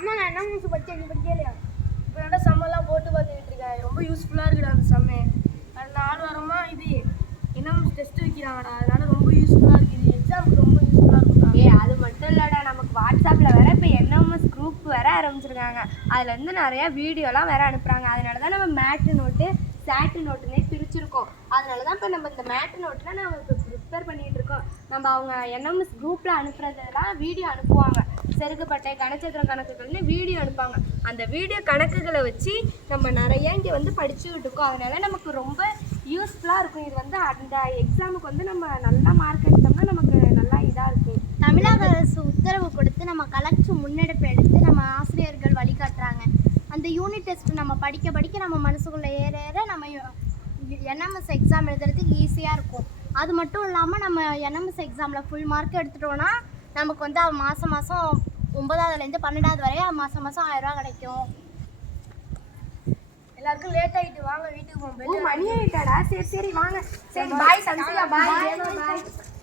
அம்மா நான் என்ன மூச்சு படிச்சேன் நீ படிக்கலையா? இப்போ நல்லா சம்மெல்லாம் போட்டு பார்த்துக்கிட்டு இருக்கேன். ரொம்ப யூஸ்ஃபுல்லாக இருக்குடா அந்த சம்மே. அது 4 வாரமாக இது என்ன டெஸ்ட் வைக்கிறாங்கடா. அதனால ரொம்ப யூஸ்ஃபுல்லாக இருக்குது. எக்ஸாமுக்கு ரொம்ப யூஸ்ஃபுல்லாக இருக்குடா. அது மட்டும் இல்லைடா, நமக்கு வாட்ஸ்அப்பில் வேற இப்போ என்எம்எஸ் குரூப் வேற ஆரம்பிச்சிருக்காங்க. அதில் வந்து நிறையா வீடியோலாம் வேற அனுப்புகிறாங்க. அதனால தான் நம்ம மேட்டு நோட்டு சேட்டு நோட்டுனே பிரிச்சிருக்கோம். அதனால தான் இப்போ நம்ம இந்த மேட்டு நோட்டில் நம்ம இப்போ ப்ரிப்பேர் பண்ணிகிட்டு இருக்கோம். நம்ம அவங்க என்எம்எஸ் குரூப்பில் அனுப்புறதெல்லாம் வீடியோ அனுப்புவாங்க. செருகுப்பட்டை கணச்சத்திர கணக்குகள்னு வீடியோ அனுப்பாங்க. அந்த வீடியோ கணக்குகளை வச்சு நம்ம நிறைய இங்கே வந்து படிச்சுக்கிட்டு இருக்கோம். அதனால நமக்கு ரொம்ப யூஸ்ஃபுல்லாக இருக்கும். இது வந்து அந்த எக்ஸாமுக்கு வந்து நம்ம நல்லா மார்க் எடுத்தோம்னா நமக்கு நல்லா இதாக இருக்கும். தமிழக அரசு உத்தரவு கொடுத்து நம்ம கலெக்டர் முன்னெடுப்பு எடுத்து நம்ம ஆசிரியர்கள் வழிகாட்டுறாங்க. அந்த யூனிட் டெஸ்ட் நம்ம படிக்க படிக்க நம்ம மனசுக்குள்ளே ஏற ஏற நம்ம என்எம்எஸ் எக்ஸாம் எழுதுறதுக்கு ஈஸியாக இருக்கும். அது மட்டும் இல்லாமல் நம்ம என்எம்எஸ் எக்ஸாமில் ஃபுல் மார்க் எடுத்துட்டோன்னா நமக்கு வந்து மாதம் 9ஆவதுலேருந்து 12ஆவது வரை மாதம் 1000 கிடைக்கும். எல்லாருக்கும் லேட் ஆகிட்டு வாங்க வீட்டுக்கு போகும். மணி ஆகிட்டாடா. சரி வாங்க. சரி பாய் சந்தியா. பாய்.